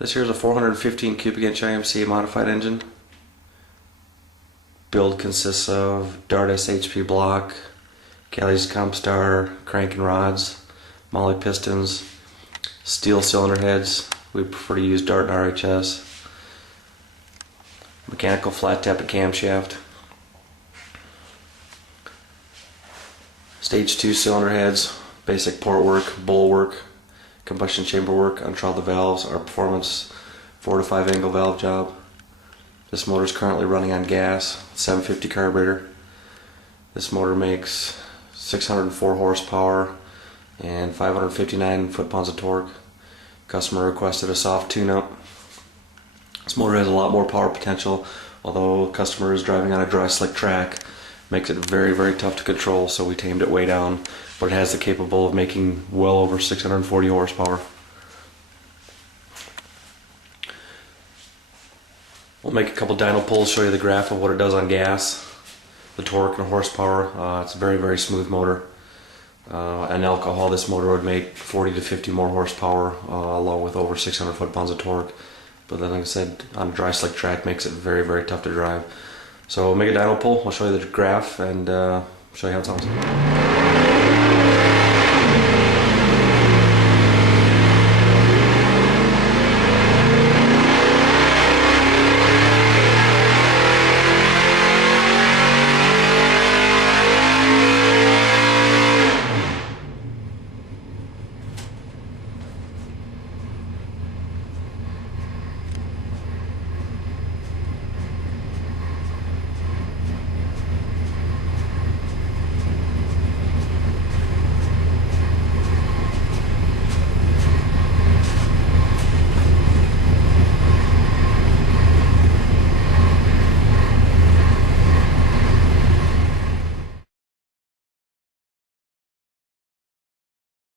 This here is a 415 cubic inch IMCA modified engine. Build consists of Dart SHP block, Kelly's Compstar crank and rods, Molly pistons, steel cylinder heads. We prefer to use Dart and RHS. Mechanical flat tappet camshaft. Stage 2 cylinder heads, basic port work, bowl work, combustion chamber work, untroubled the valves, our performance 4 to 5 angle valve job. This motor is currently running on gas, 750 carburetor. This motor makes 604 horsepower and 559 foot-pounds of torque. Customer requested a soft tune-up. This motor has a lot more power potential, although customer is driving on a dry slick track. Makes it very tough to control, so we tamed it way down, but it has the capable of making well over 640 horsepower. We'll make a couple dyno pulls, show you the graph of what it does on gas, the torque and horsepower. It's a very smooth motor. On alcohol, this motor would make 40 to 50 more horsepower, along with over 600 foot-pounds of torque. But then, like I said, on a dry slick track, makes it very tough to drive. So we'll make a dyno pull, I'll show you the graph and show you how it sounds.